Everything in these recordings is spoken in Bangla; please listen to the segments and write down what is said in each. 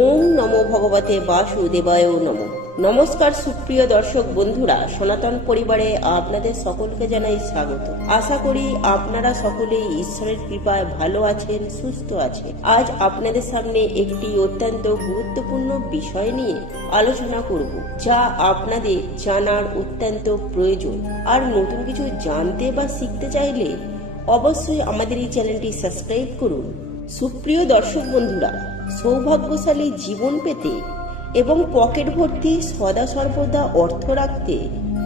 ওম নমো ভগবতে বাসুদেবায় নমো। নমস্কার সুপ্রিয় দর্শক বন্ধুরা, সনাতন পরিবারে আপনাদের সকলকে জানাই স্বাগত। আশা করি আপনারা সকলেই ঈশ্বরের কৃপায় ভালো আছেন, সুস্থ আছেন। আজ আপনাদের সামনে একটি অত্যন্ত গুরুত্বপূর্ণ বিষয় নিয়ে আলোচনা করব, যা আপনাদের জানার অত্যন্ত প্রয়োজন। আর নতুন কিছু জানতে বা শিখতে চাইলে অবশ্যই আমাদের এই চ্যানেলটি সাবস্ক্রাইব করুন। সুপ্রিয় দর্শক বন্ধুরা, সৌভাগ্যশালী জীবন পেতে এবং পকেট ভর্তি সদা সর্বদা অর্থ রাখতে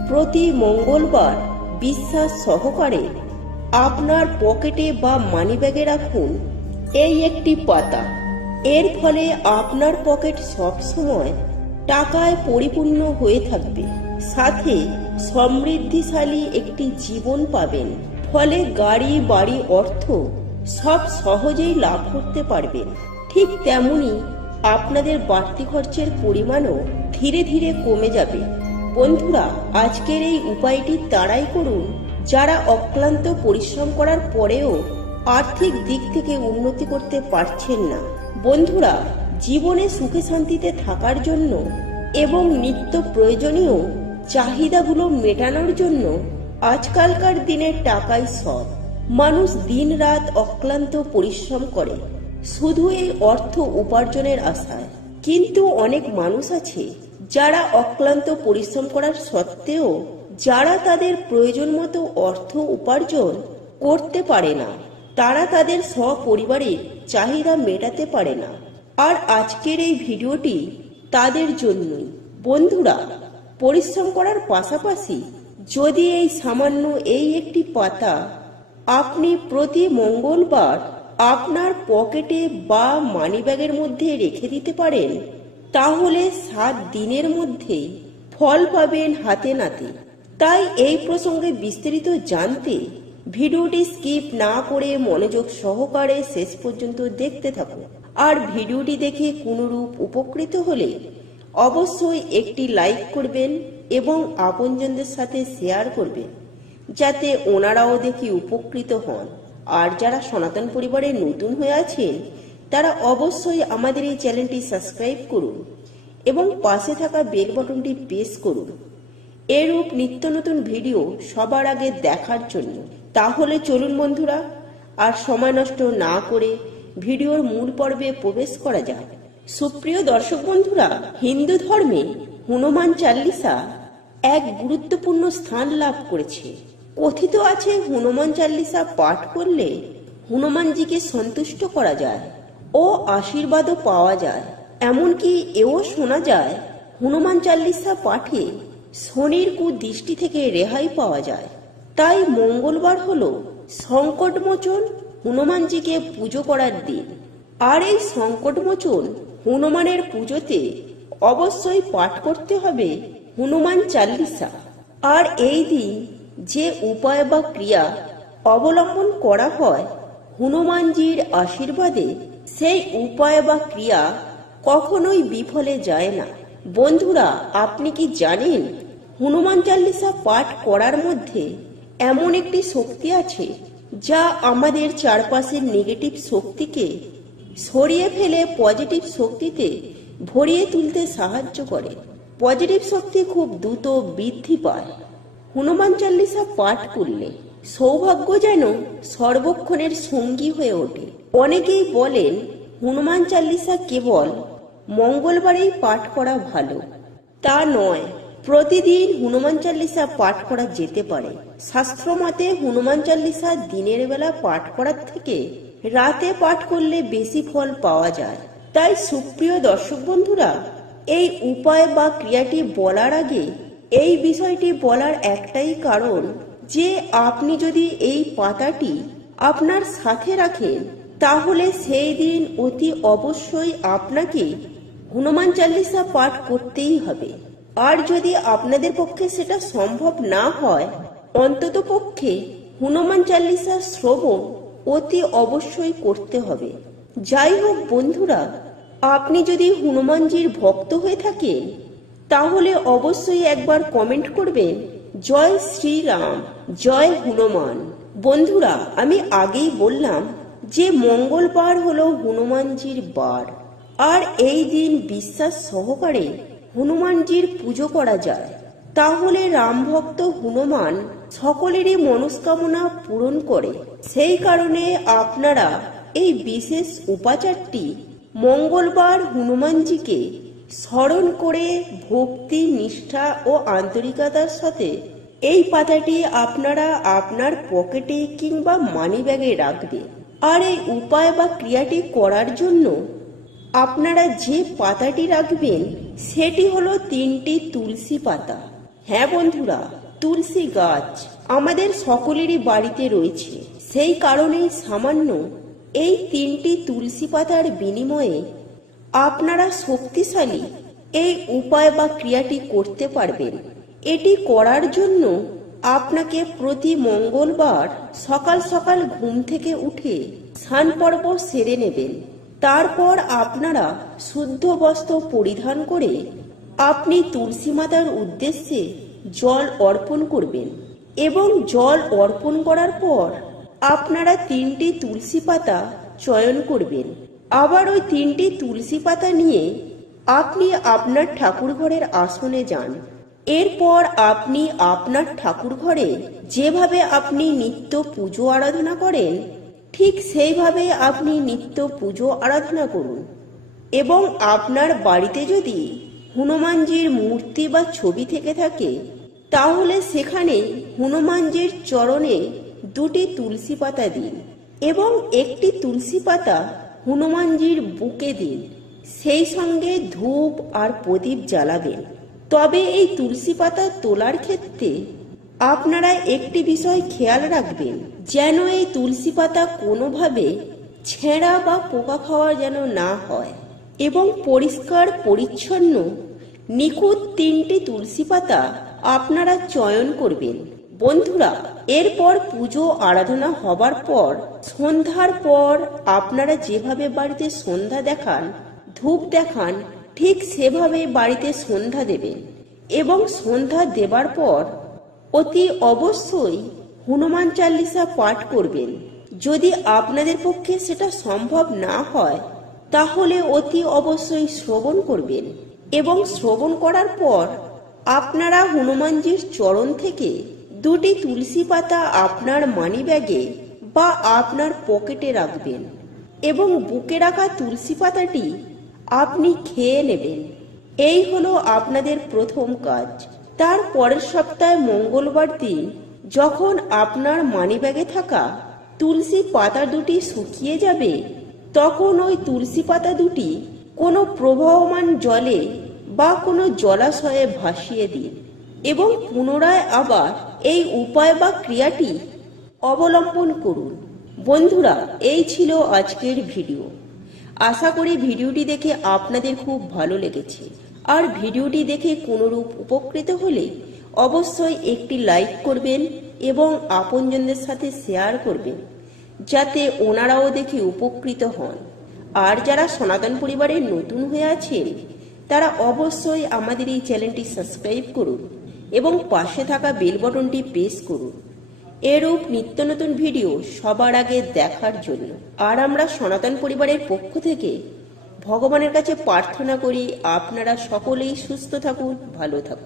প্রতি মঙ্গলবার বিশ্বাস সহকারে আপনার পকেটে বা মানিব্যাগে রাখুন এই একটি পাতা। এর ফলে আপনার পকেট সবসময় টাকায় পরিপূর্ণ হয়ে থাকবে, সাথে সমৃদ্ধিশালী একটি জীবন পাবেন। ফলে গাড়ি, বাড়ি, অর্থ সব সহজেই লাভ করতে পারবেন। ঠিক তেমনি আপনাদের বাড়তি খরচের পরিমাণও ধীরে ধীরে কমে যাবে। বন্ধুরা, আজকের এই উপায়টি তারাই করুন যারা অক্লান্ত পরিশ্রম করার পরেও আর্থিক দিক থেকে উন্নতি করতে পারছেন না। বন্ধুরা, জীবনে সুখে শান্তিতে থাকার জন্য এবং নিত্য প্রয়োজনীয় চাহিদাগুলো মেটানোর জন্য আজকালকার দিনে টাকাই সব। মানুষ দিন রাত অক্লান্ত পরিশ্রম করে শুধু এই অর্থ উপার্জনের আশায়। কিন্তু অনেক মানুষ আছে যারা অক্লান্ত পরিশ্রম করার সত্ত্বেও যারা তাদের প্রয়োজন মতো অর্থ উপার্জন করতে পারে না, তারা তাদের সপরিবারের চাহিদা মেটাতে পারে না। আর আজকের এই ভিডিওটি তাদের জন্যই। বন্ধুরা, পরিশ্রম করার পাশাপাশি যদি এই সামান্য এই একটি পাতা আপনি প্রতি মঙ্গলবার আপনার পকেটে বা মানিব্যাগের মধ্যে রেখে দিতে পারেন, তাহলে 7 দিনের মধ্যে ফল পাবেন হাতে নাতে। তাই এই প্রসঙ্গে বিস্তারিত জানতে ভিডিওটি স্কিপ না করে মনোযোগ সহকারে শেষ পর্যন্ত দেখতে থাকুন। আর ভিডিওটি দেখে কোনরূপ উপকৃত হলে অবশ্যই একটি লাইক করবেন এবং আপনজনদের সাথে শেয়ার করবেন, যাতে ওনারাও দেখে উপকৃত হন। আর যারা সনাতন পরিবারে নতুন হয়ে আছেন, তারা অবশ্যই আমাদের এই চ্যানেলটি সাবস্ক্রাইব করুন এবং পাশে থাকা বেল বাটনটি প্রেস করুন এরূপ নিত্য নতুন ভিডিও সবার আগে দেখার জন্য। তাহলে চলুন বন্ধুরা, আর সময় নষ্ট না করে ভিডিওর মূল পর্বে প্রবেশ করা যাক। সুপ্রিয় দর্শক বন্ধুরা, হিন্দু ধর্মে হনুমান চাল্লিশা এক গুরুত্বপূর্ণ স্থান লাভ করেছে। কথিত আছে, হনুমান চাল্লিশা পাঠ করলে হনুমানজিকে সন্তুষ্ট করা যায় ও আশীর্বাদও পাওয়া যায়। এমনকি এও শোনা যায়, হনুমান চাল্লিশা পাঠে শনির কুদৃষ্টি থেকে রেহাই পাওয়া যায়। তাই মঙ্গলবার হলো সংকটমোচন হনুমানজিকে পুজো করার দিন। আর এই সংকটমোচন হনুমানের পুজোতে অবশ্যই পাঠ করতে হবে হনুমান চাল্লিশা। আর এই দিন যে উপায় বা ক্রিয়া অবলম্বন করা হয় হনুমানজির আশীর্বাদে, সেই উপায় বা ক্রিয়া কখনোই বিফলে যায় না। বন্ধুরা, আপনি কি জানেন, হনুমান চাল্লিশা পাঠ করার মধ্যে এমন একটি শক্তি আছে যা আমাদের চারপাশের নেগেটিভ শক্তিকে সরিয়ে ফেলে পজিটিভ শক্তিতে ভরিয়ে তুলতে সাহায্য করে। পজিটিভ শক্তি খুব দ্রুত বৃদ্ধি পায় হনুমান চাল্লিশা পাঠ করলে। সৌভাগ্য যেন সর্বক্ষণের সঙ্গী হয়ে ওঠে। অনেকেই বলেন হনুমান চাল্লিশা কেবল মঙ্গলবারেই পাঠ করা ভালো। তা নয়, প্রতিদিন হনুমান চাল্লিশা পাঠ করা যেতে পারে। শাস্ত্র মতে হনুমান চাল্লিশা দিনের বেলা পাঠ করার থেকে রাতে পাঠ করলে বেশি ফল পাওয়া যায়। তাই সুপ্রিয় দর্শক বন্ধুরা, এই উপায় বা ক্রিয়াটি বলার আগে এই বিষয়টি বলার একটাই কারণ যে আপনি যদি এই পাতাটি আপনার সাথে রাখেন, তাহলে সেই দিন অতি অবশ্যই আপনাকে হনুমান চাল্লিশা পাঠ করতেই হবে। আর যদি আপনাদের পক্ষে সেটা সম্ভব না হয়, অন্তত পক্ষে হনুমান চাল্লিশা শ্রবণ অতি অবশ্যই করতে হবে। যাই হোক বন্ধুরা, আপনি যদি হনুমানজির ভক্ত হয়ে থাকেন, তাহলে অবশ্যই একবার কমেন্ট করবেন, জয় শ্রীরাম, জয় হনুমান। বন্ধুরা, আমি আগেই বললাম যে মঙ্গলবার হলো হনুমানজির বার। আর এই দিন বিশ্বাস সহকারে হনুমানজির পুজো করা যায়। তাহলে রাম ভক্ত হনুমান সকলেরই মনস্কামনা পূরণ করে। সেই কারণে আপনারা এই বিশেষ উপাচারটি মঙ্গলবার হনুমানজিকে স্মরণ করে ভক্তি, নিষ্ঠা ও আন্তরিকতার সাথে এই পাতাটি আপনারা আপনার পকেটে কিংবা মানি ব্যাগে রাখবেন। আর এই উপায় বা ক্রিয়াটি করার জন্য আপনারা যে পাতাটি রাখবেন সেটি হলো 3টি তুলসী পাতা। হ্যাঁ বন্ধুরা, তুলসী গাছ আমাদের সকলেরই বাড়িতে রয়েছে। সেই কারণেই সামান্য এই 3টি তুলসী পাতার বিনিময়ে আপনারা শক্তিশালী এই উপায় বা ক্রিয়াটি করতে পারবেন। এটি করার জন্য আপনাকে প্রতি মঙ্গলবার সকাল সকাল ঘুম থেকে উঠে স্নান পর্ব সেরে নেবেন। তারপর আপনারা শুদ্ধ বস্ত্র পরিধান করে আপনি তুলসী মাতার উদ্দেশ্যে জল অর্পণ করবেন এবং জল অর্পণ করার পর আপনারা 3টি তুলসী পাতা চয়ন করবেন। আবার ওই 3টি তুলসী পাতা নিয়ে আপনি আপনার ঠাকুর ঘরের আসনে যান। এরপর আপনি আপনার ঠাকুর ঘরে যেভাবে আপনি নিত্য পুজো আরাধনা করেন ঠিক সেইভাবে আপনি নিত্য পুজো আরাধনা করুন। এবং আপনার বাড়িতে যদি হনুমানজির মূর্তি বা ছবি থেকে থাকে তাহলে সেখানে হনুমানজির চরণে 2টি তুলসী পাতা দিন এবং একটি তুলসী পাতা হনুমানজির বুকে দিন। সেই সঙ্গে ধূপ আর প্রদীপ জ্বালাবেন। তবে এই তুলসী পাতা তোলার ক্ষেত্রে আপনারা একটি বিষয় খেয়াল রাখবেন, যেন এই তুলসী পাতা কোনোভাবে ছেঁড়া বা পোকা খাওয়া যেন না হয়। এবং পরিষ্কার পরিচ্ছন্ন নিখুঁত 3টি তুলসী পাতা আপনারা চয়ন করবেন। বন্ধুরা, এরপর পুজো আরাধনা হবার পর সন্ধ্যার পর আপনারা যেভাবে বাড়িতে সন্ধ্যা দেখান, ধূপ দেখান, ঠিক সেভাবে বাড়িতে সন্ধ্যা দেবেন। এবং সন্ধ্যা দেবার পর অতি অবশ্যই হনুমান চালিসা পাঠ করবেন। যদি আপনাদের পক্ষে সেটা সম্ভব না হয় তাহলে অতি অবশ্যই শ্রবণ করবেন। এবং শ্রবণ করার পর আপনারা হনুমানজির চরণ থেকে 2টি তুলসী পাতা আপনার মানি ব্যাগে বা আপনার পকেটে রাখবেন এবং বুকে রাখা তুলসী পাতাটি আপনি খেয়ে নেবেন। এই হলো আপনাদের প্রথম কাজ। তার পরের সপ্তাহে মঙ্গলবার দিন যখন আপনার মানি ব্যাগে থাকা তুলসী পাতা 2টি শুকিয়ে যাবে তখন ওই তুলসী পাতা 2টি কোনো প্রবাহমান জলে বা কোনো জলাশয়ে ভাসিয়ে দিন এবং পুনরায় আবার এই উপায় বা ক্রিয়াটি অবলম্বন করুন। বন্ধুরা, এই ছিল আজকের ভিডিও। আশা করি ভিডিওটি দেখে আপনাদের খুব ভালো লেগেছে। আর ভিডিওটি দেখে কোনোরূপ উপকৃত হলে অবশ্যই একটি লাইক করবেন এবং আপনজনদের সাথে শেয়ার করবেন যাতে ওনারাও দেখে উপকৃত হন। আর যারা সনাতন পরিবারে নতুন হয়ে আছেন তারা অবশ্যই আমাদের এই চ্যানেলটি সাবস্ক্রাইব করুন এবং পাশে থাকা বেল বাটনটি প্রেস করুন এরূপ নিত্য নতুন ভিডিও সবার আগে দেখার জন্য। আর আমরা সনাতন পরিবারের পক্ষ থেকে ভগবানের কাছে প্রার্থনা করি আপনারা সকলেই সুস্থ থাকুন, ভালো থাকুন।